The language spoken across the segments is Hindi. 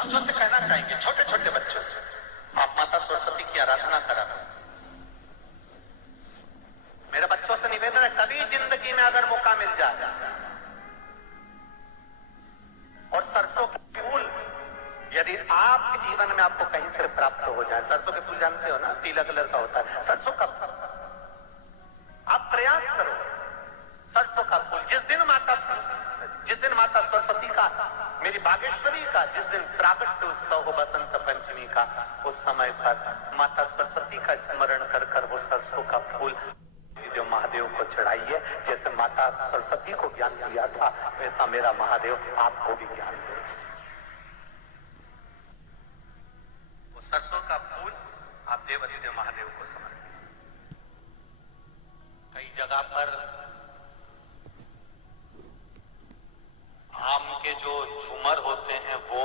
बच्चों से कहना चाहेंगे, छोटे छोटे बच्चों से, आप माता सरस्वती की आराधना करा करो। मेरे बच्चों से निवेदन है, कभी जिंदगी में अगर मौका मिल जाए और सरसों के फूल यदि आपके जीवन में आपको कहीं से प्राप्त हो जाए, सरसों के फूल जानते हो ना, पीला कलर का होता है सरसों का, आप प्रयास करो सरसों का फूल। जिस दिन माता सरस्वती का, मेरी बागेश्वरी का जिस दिन प्राकट्य उत्सव हो बसंत पंचमी का, उस समय पर माता सरस्वती का स्मरण कर कर वो सरसों का फूल जो महादेव को चढ़ाइए। जैसे माता सरस्वती को ज्ञान दिया था, वैसा मेरा महादेव आपको भी ज्ञान दे। वो सरसों का फूल आप देवाधिदेव महादेव को समर्पित। कई जगह पर आम के जो झूमर होते हैं वो,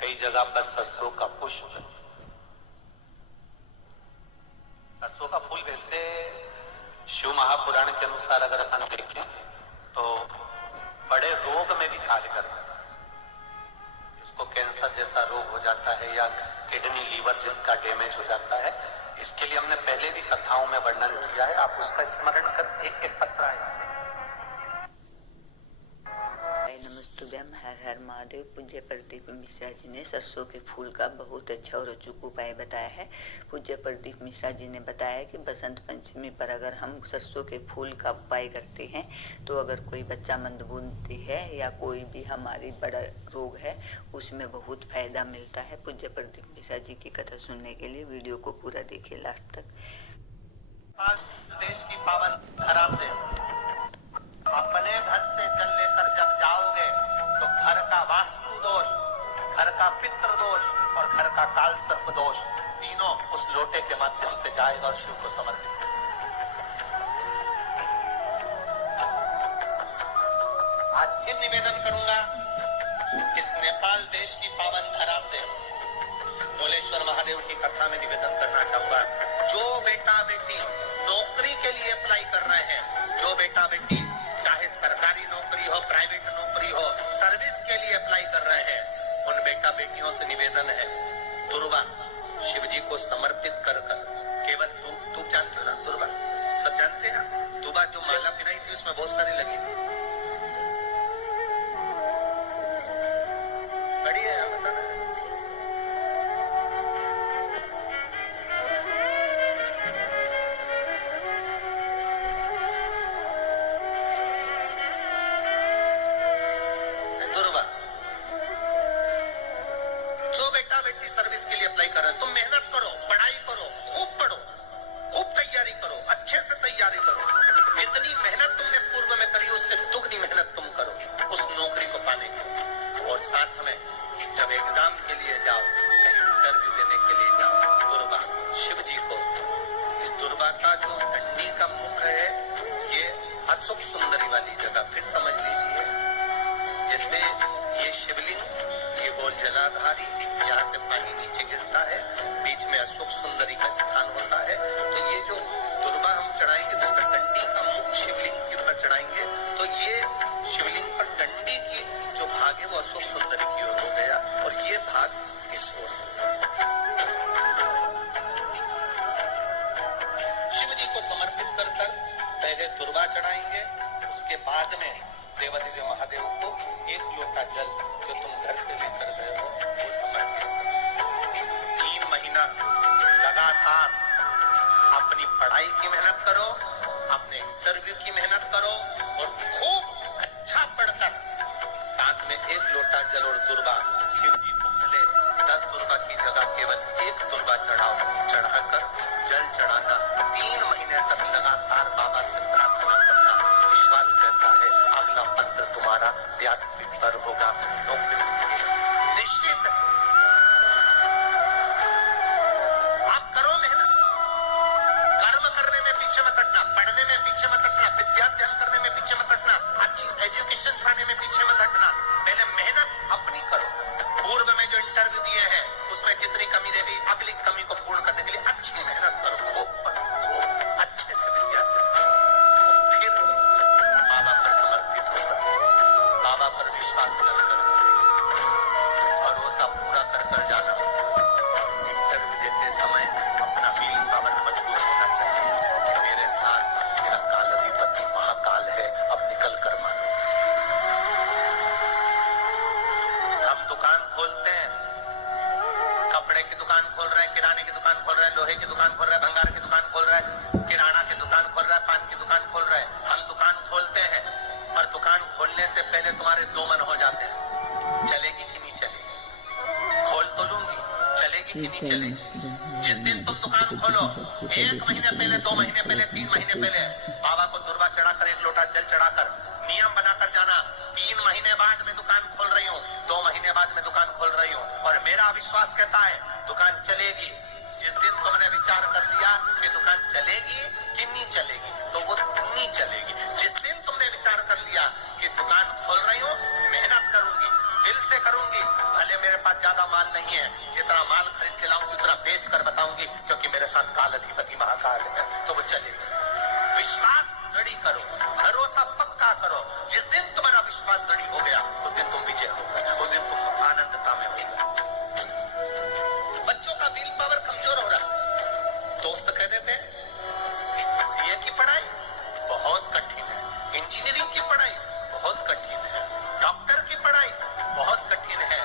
कई जगह पर सरसों का पुष्प। सरसों का फूल वैसे शिव महापुराण के अनुसार अगर अपन देखें तो बड़े रोग में भी कार्य करता है। जिसको कैंसर जैसा रोग हो जाता है या किडनी लीवर जिसका डैमेज हो जाता है, इसके लिए हमने पहले भी कथाओं में वर्णन किया है, आप उसका स्मरण कर एक एक पत्र है। नमस्तुभ्यम, हर हर महादेव। पूज्य प्रदीप मिश्रा जी ने सरसों के फूल का बहुत अच्छा और अचूक उपाय बताया है। पूज्य प्रदीप मिश्रा जी ने बताया कि बसंत पंचमी पर अगर हम सरसों के फूल का उपाय करते हैं तो अगर कोई बच्चा मंदबुद्धि है या कोई भी हमारी बड़ा रोग है उसमें बहुत फायदा मिलता है। पूज्य प्रदीप मिश्रा जी की कथा सुनने के लिए वीडियो को पूरा देखिए लास्ट तक। देश की पावन धरा से अपने घर से जल लेकर जब जाओगे तो घर का वास्तु दोष, घर का पितृ दोष और घर का काल सर्प दोष तीनों उस लोटे के माध्यम से जाएगा और शिव को समर्पित। आज फिर निवेदन करूंगा, इस नेपाल देश की पावन धरा से भोलेश्वर महादेव की कथा में निवेदन करना चाहूंगा। जो बेटा बेटी नौकरी के लिए अप्लाई कर रहे हैं, जो बेटा बेटी चाहे सरकारी नौकरी हो, प्राइवेट नौकरी हो, सर्विस के लिए अप्लाई कर रहे हैं, उन बेटा बेटियों से निवेदन है, दुर्वा शिव जी को समर्पित कर कर, केवल तू जानते हो ना दुर्वा, सब जानते हैं ना, दुर्वा जो माला पिनाई थी उसमें बहुत सारी लगी थी, बड़ी है बताना। सर्विस के लिए अप्लाई कर रहे हैं, तुम मेहनत करो, पढ़ाई करो, खूब पढ़ो, खूब तैयारी करो, अच्छे से तैयारी करो। जितनी मेहनत तुमने पूर्व में करी उससे दुगनी मेहनत तुम करो उस नौकरी को पाने की। और साथ में जब एग्जाम के लिए जाओ, कहीं इंटरव्यू देने के लिए जाओ, दुर्वा शिव जी को, इस दुर्वा का जो डंडी का मुख है ये अशुभ सुंदरी वाली जगह, फिर समझ लीजिए जैसे ये शिवलिंग, ये गोल जलाधारी, यहाँ से पानी नीचे गिरता है, बीच में अशोक सुंदरी का स्थान होता है। तो ये जो दुर्वा हम चढ़ाएंगे तो इसका डंडी का मुख शिवलिंग के ऊपर चढ़ाएंगे तो ये शिवलिंग पर डंडी की जो भाग है वो अशोक सुंदरी की ओर हो गया और ये भाग इस ओर हो गया। शिव जी को समर्पित कर कर पहले दुर्वा चढ़ाएंगे, उसके बाद में देवाधिदेव महादेव को एक लोटा जल जो तुम घर से लेकर गए हो वो समर्पित करो। 3 महीना लगातार अपनी पढ़ाई की मेहनत करो, अपने इंटरव्यू की मेहनत करो और खूब अच्छा पढ़कर साथ में एक लोटा जल और दुर्वा, शिव जी को भले 10 दुर्वा की जगह केवल एक दुर्वा चढ़ाओ, चढ़ाकर जल चढ़ाना, 3 महीने तक लगातार बाबा से प्रार्थना करना, विश्वास रहता है अगला पत्र तुम्हारा व्यासपीठ पर होगा, नौकरी निश्चित। आप करो मेहनत, कर्म करने में पीछे मत हटना, पढ़ने में पीछे मत हटना, विद्याध्ययन करने में पीछे मत हटना, अच्छी एजुकेशन पाने में पीछे मत हटना, पहले मेहनत अपनी करो। पूर्व में जो इंटरव्यू दिए हैं उसमें जितनी कमी रह गई अगली कमी को पूर्ण करने के लिए अच्छी मेहनत करो, खूब पढ़ो, खूब अच्छे से विद्याध्ययन करो, फिर बाबा पर समर्पित होकर, बाबा पर विश्वास कर दुकान खोल रहे हैं, किराने की दुकान खोल रहे हैं, लोहे की दुकान खोल रहे हैं, भंगार की दुकान खोल रहे हैं, किराना की दुकान खोल रहा है, पान की दुकान खोल रहे हैं। हम दुकान खोलते हैं और दुकान खोलने से पहले तुम्हारे दो मन हो जाते हैं, चलेगी कि नहीं चलेगी। खोल तो लूंगी, चलेगी कि नहीं चलेगी। जिस दिन तुम दुकान खोलो, 1 महीने पहले, 2 महीने पहले, 3 महीने पहले बाबा को दुर्वा चढ़ाकर, 1 लोटा जल चढ़ाकर नियम बनाकर जाना, 3 महीने बाद मैं दुकान खोल रही हूँ, 2 महीने बाद मैं दुकान खोल रही हूँ, और मेरा विश्वास कहता है दुकान चलेगी। जिस दिन तुमने विचार कर लिया कि दुकान चलेगी कि नहीं चलेगी, तो वो नहीं चलेगी। जिस दिन तुमने विचार कर लिया कि दुकान खोल रही हूँ, मेहनत करूंगी, दिल से करूंगी, भले मेरे पास ज्यादा माल नहीं है, जितना माल खरीद के लाऊंगी उतना बेच कर बताऊंगी, क्योंकि मेरे साथ काल अधिपति महाकाल है, तो वो चलेगी। विश्वास दृढ़ करो, भरोसा पक्का करो। जिस दिन तुम्हारा विश्वास दृढ़ हो गया, उस दिन तुम विजय हो गए, उस दिन तुम आनंदता में हो गए। बच्चों का विल पावर कमजोर हो रहा है। दोस्त कह देते हैं सीए की पढ़ाई बहुत कठिन है, इंजीनियरिंग की पढ़ाई बहुत कठिन है, डॉक्टर की पढ़ाई बहुत कठिन है।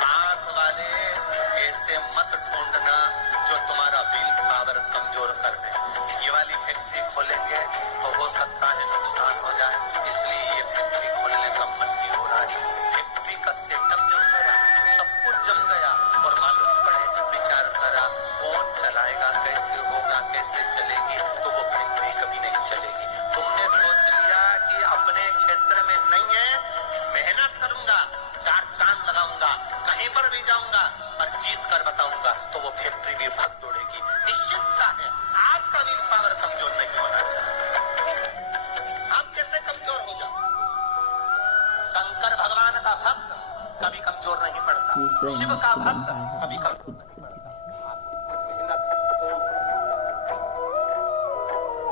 साथ वाले ऐसे मत ढूंढना जो तुम्हारा विल पावर कमजोर कर दे। ये वाली फैक्ट्री खोलेंगे तो हो सकता है नुकसान हो जाए, इसलिए ये फैक्ट्री खोलने का मन नहीं हो रहा है। फैक्ट्री का सेटअप जम गया, सब कुछ जम गया, और मालूम पड़े विचार करा कौन चलाएगा, कैसे होगा, कैसे चलेगी, तो वो फैक्ट्री कभी नहीं चलेगी। तुमने सोच लिया कि अपने क्षेत्र में नहीं है, मेहनत करूंगा, 4 चांद लगाऊंगा, कहीं पर भी जाऊंगा और जीत कर बताऊंगा, तो वो फैक्ट्री भी भाग दौड़ेगी। निश्चितता है आपका विल पावर कमजोर नहीं होना चाहिए। आप कैसे कमजोर हो जाओ? शंकर भगवान का भक्त कभी कमजोर नहीं पड़ता, शिव का भक्त कभी कमजोर नहीं पड़ता। मेहनत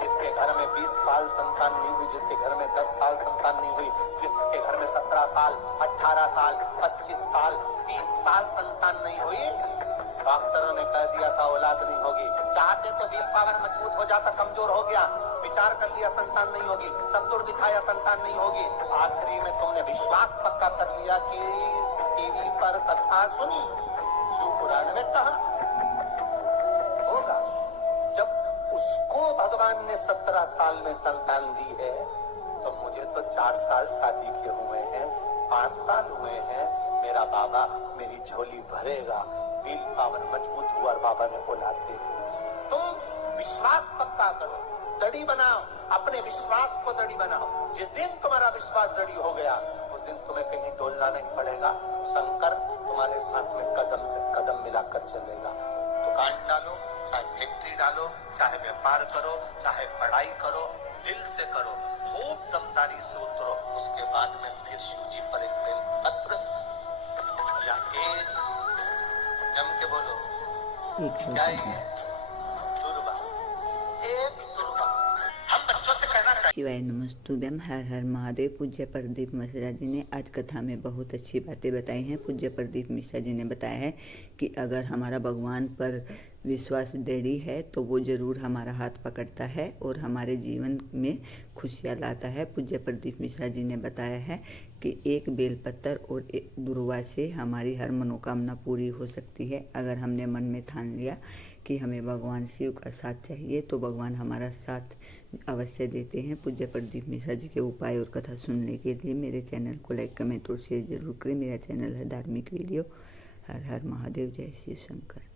जिसके घर में 20 साल संतान नहीं हुई, जिसके घर में 10 साल संतान नहीं हुई, जिसके घर में 17 साल, 18 साल, 25 साल, 30 साल संतान नहीं हुई, डॉक्टरों ने कह दिया था औलाद नहीं होगी। चाहते तो विल पावर मजबूत हो जाता, कमजोर हो गया, विचार कर लिया संतान नहीं होगी, सत्तुर दिखाया संतान नहीं होगी, आखिरी में तुमने विश्वास पक्का कर लिया कि टीवी पर कथा सुनी, शिव पुराण में कहा होगा। जब उसको भगवान ने 17 साल में संतान दी है, तो मुझे तो 4 साल शादी के हुए हैं, 5 साल हुए हैं, मेरा बाबा मेरी झोली भरेगा। विल पावर मजबूत हुआ और बाबा ने औलाद दे दी। तुम विश्वास पक्का करो, दड़ी बनाओ, अपने विश्वास को दड़ी बनाओ। जिस दिन तुम्हारा विश्वास दड़ी हो गया, उस दिन तुम्हें कहीं डोलना नहीं पड़ेगा। शंकर तुम्हारे साथ में कदम से कदम मिलाकर चलेगा। दुकान डालो, चाहे फैक्ट्री डालो, चाहे व्यापार करो, चाहे पढ़ाई करो, दिल से करो, खूब दमदारी से उतरो। उसके बाद में फिर शिव जी पर एक बेल पत्र या एक जम के बोलो, क्या है दुर्वा, एक दुर्वा। हम बच्चों से कहना चाहिए। शिवाय नमस्तुभ्यम, हर हर महादेव। पूज्य प्रदीप मिश्रा जी ने आज कथा में बहुत अच्छी बातें बताई हैं। पूज्य प्रदीप मिश्रा जी ने बताया है कि अगर हमारा भगवान पर विश्वास दृढ़ है तो वो ज़रूर हमारा हाथ पकड़ता है और हमारे जीवन में खुशियाँ लाता है। पूज्य प्रदीप मिश्रा जी ने बताया है कि एक बेलपत्र और एक दुर्वा से हमारी हर मनोकामना पूरी हो सकती है। अगर हमने मन में ठान लिया कि हमें भगवान शिव का साथ चाहिए तो भगवान हमारा साथ अवश्य देते हैं। पूज्य प्रदीप मिश्रा जी के उपाय और कथा सुनने के लिए मेरे चैनल को लाइक, कमेंट और शेयर जरूर करें। मेरा चैनल है धार्मिक वीडियो। हर हर महादेव, जय शिव शंकर।